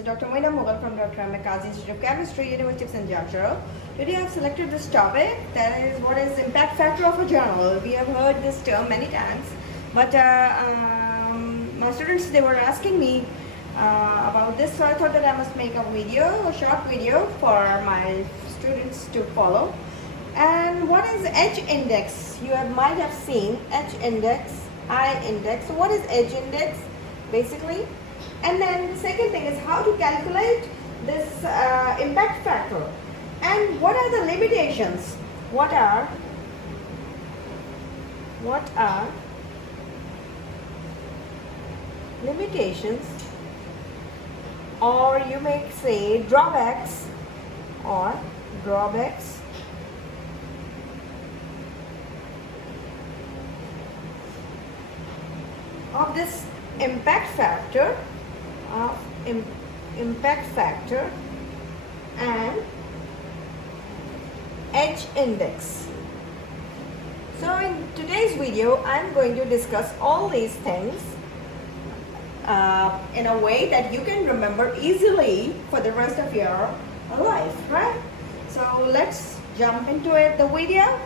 is Dr. Mchem from Dr.Mchem Institute of Chemistry, University of St. George. Today I have selected this topic, that is what is impact factor of a journal. We have heard this term many times, but my students, they were asking me about this, so I thought that I must make a short video for my students to follow. And what is H index? You might have seen H index, I index. So what is H index basically? And then the second thing is how to calculate this impact factor. And what are the limitations? What are limitations, or you may say drawbacks of this impact factor and H index. So in today's video I'm going to discuss all these things in a way that you can remember easily for the rest of your life, right? So let's jump into the video.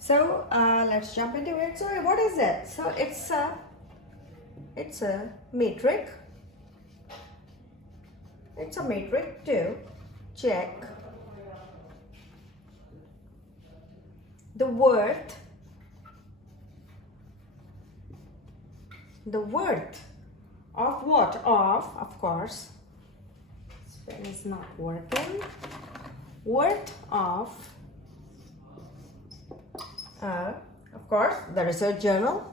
So let's jump into it. So what is it? So it's a metric. It's a metric to check the worth of what? Of course, this pen is not working. Worth of course, the research journal.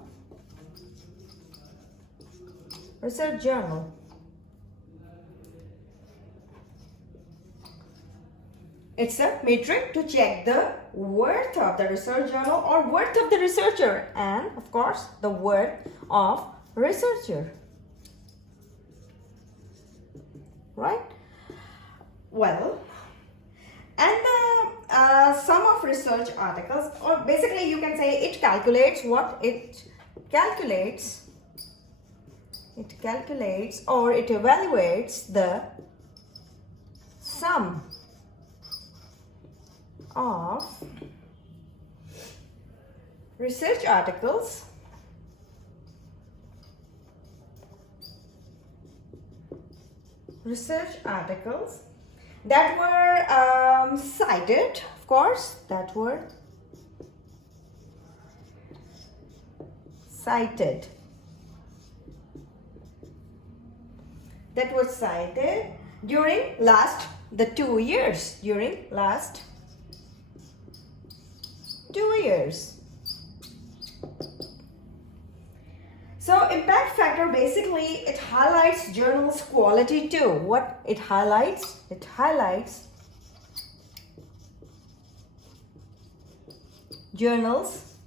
It's a metric to check the worth of the research journal or worth of the researcher, and of course the worth of researcher, right? Well, and the sum of research articles, or basically you can say it calculates or it evaluates the sum of research articles that were cited, of course, that were cited during last 2 years, So impact factor, basically it highlights journal's quality too. What it highlights? It highlights journal's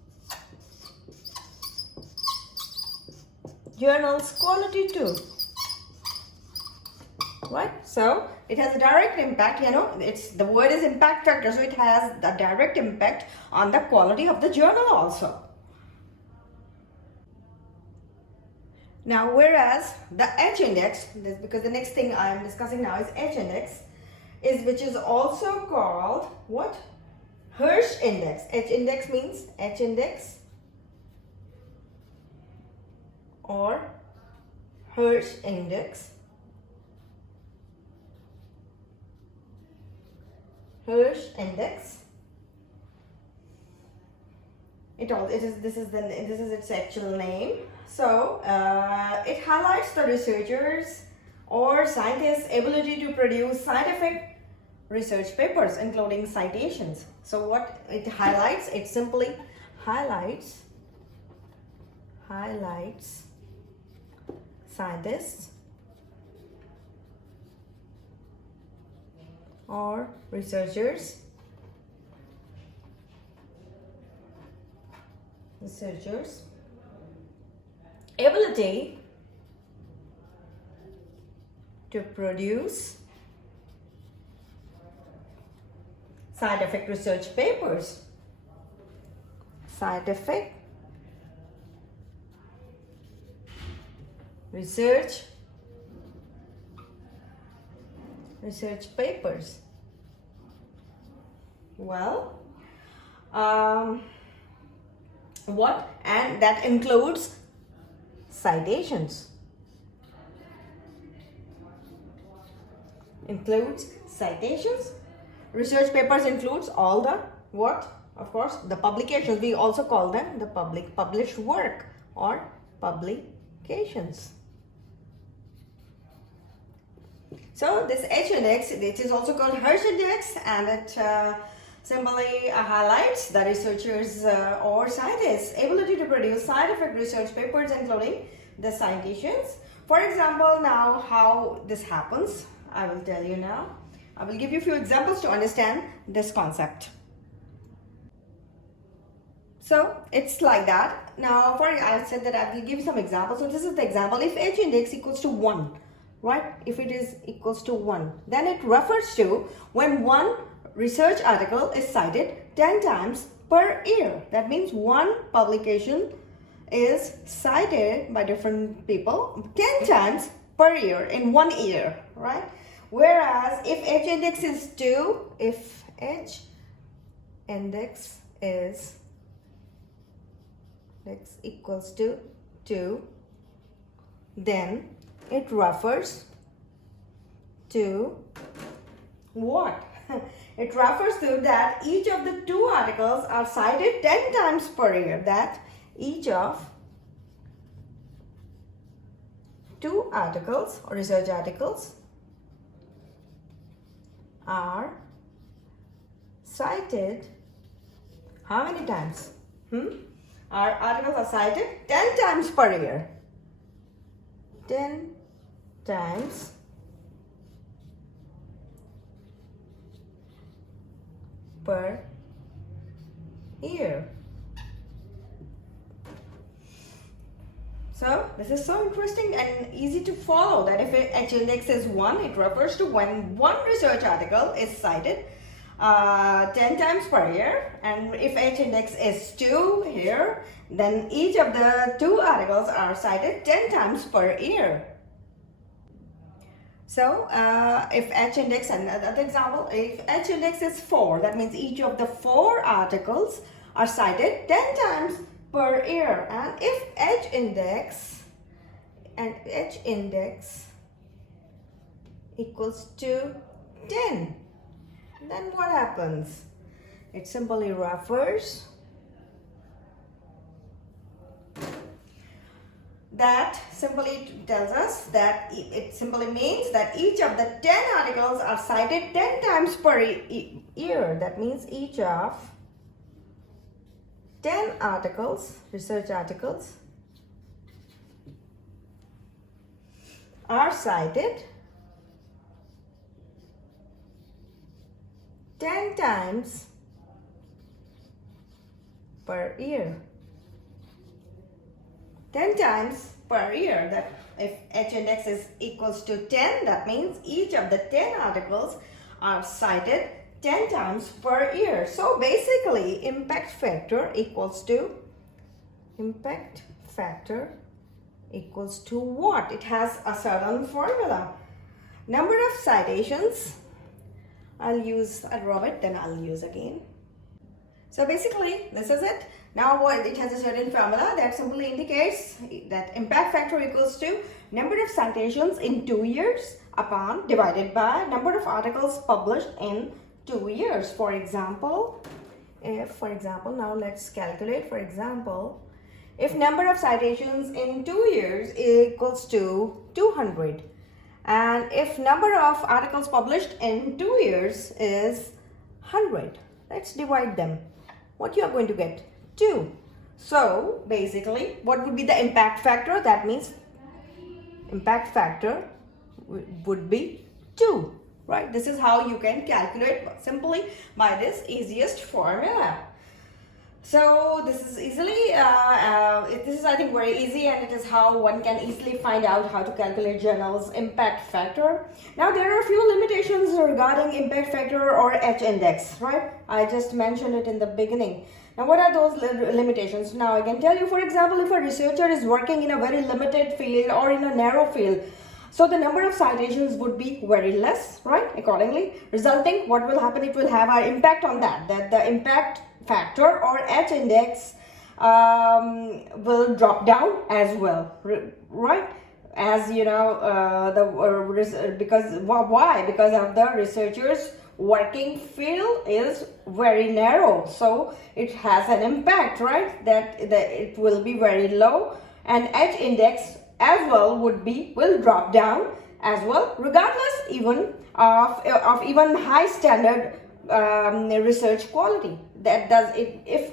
quality too, right? So it has a direct impact, the word is impact factor, so it has the direct impact on the quality of the journal also. Now, whereas the H index, because the next thing I am discussing now is H index, which is also called what? Hirsh index. H index means H index or Hirsh index. Hirsh index. This is its actual name. So it highlights the researchers or scientists' ability to produce scientific research papers, including citations. So what it highlights? It simply highlights scientists or researchers ability to produce scientific research papers. Scientific research research papers? Well, what? And that includes citations. Includes citations. Research papers includes all the what? Of course, the publications. We also call them the published work or publications. So this H index, which is also called Hirsh index, and it simply highlights the researchers or scientists' ability to produce scientific research papers, including the citations. For example, now how this happens, I will tell you now. I will give you a few examples to understand this concept. So it's like that. Now, I said that I will give some examples. So this is the example. If H index equals to 1, right? If it is equals to 1, then it refers to when one research article is cited 10 times per year. That means one publication is cited by different people 10 times per year in 1 year, right? Whereas if H index is 2, if H index is equals to 2, then it refers to what? It refers to that each of the 2 articles are cited 10 times per year. That each of 2 articles or research articles are cited how many times? Our articles are cited 10 times per year. 10 times per year. So this is so interesting and easy to follow that if H index is 1, it refers to when one research article is cited 10 times per year, and if H index is 2 here, then each of the 2 articles are cited 10 times per year. So if H index, another example, if H index is 4, that means each of the 4 articles are cited 10 times per year. And if H index equals to 10, then what happens? It simply refers that simply tells us that it simply means that each of the 10 articles are cited 10 times per year. That means each of 10 articles, research articles, are cited 10 times per year. 10 times per year. That if H index is equals to 10, that means each of the 10 articles are cited 10 times per year. So basically, impact factor equals to what? It has a certain formula. Number of citations. I'll drop it, then I'll use again. So basically, this is it. Now it has a certain formula that simply indicates that impact factor equals to number of citations in 2 years upon divided by number of articles published in 2 years. For example, now let's calculate. For example, if number of citations in 2 years equals to 200, and if number of articles published in 2 years is 100, let's divide them. What you are going to get? 2. So basically, what would be the impact factor? That means impact factor would be 2, right? This is how you can calculate simply by this easiest formula. So this is easily, this is I think very easy, and it is how one can easily find out how to calculate journal's impact factor. Now there are a few limitations regarding impact factor or H index, right? I just mentioned it in the beginning. Now what are those limitations? Now I can tell you, for example, if a researcher is working in a very limited field or in a narrow field, So the number of citations would be very less, right? Accordingly, resulting, what will happen? It will have an impact on that the impact factor or H index will drop down as well, right? As you know, why? Because of the researchers' working field is very narrow, so it has an impact, right? That it will be very low, and H index as well will drop down as well, regardless even of even high standard research quality. That does it if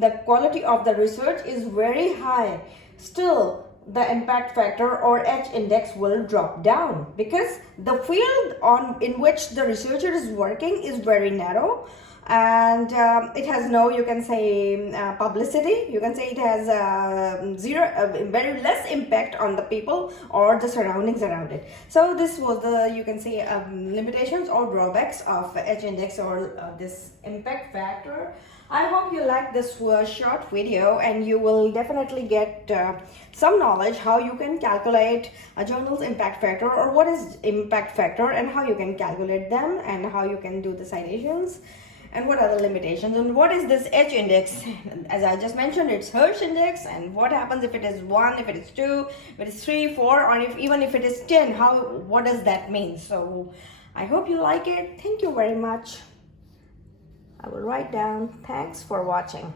the quality of the research is very high, still the impact factor or H index will drop down, because the field in which the researcher is working is very narrow, and it has no, you can say, publicity. You can say it has very less impact on the people or the surroundings around it. So this was the, you can say, limitations or drawbacks of H index or this impact factor. I hope you like this short video, and you will definitely get some knowledge how you can calculate a journal's impact factor, or what is impact factor and how you can calculate them, and how you can do the citations, and what are the limitations, and what is this H index. As I just mentioned, it's Hirsh index, and what happens if it is 1, if it is 2, if it is 3, 4, or even if it is 10, what does that mean? So I hope you like it. Thank you very much. I will write down. Thanks for watching.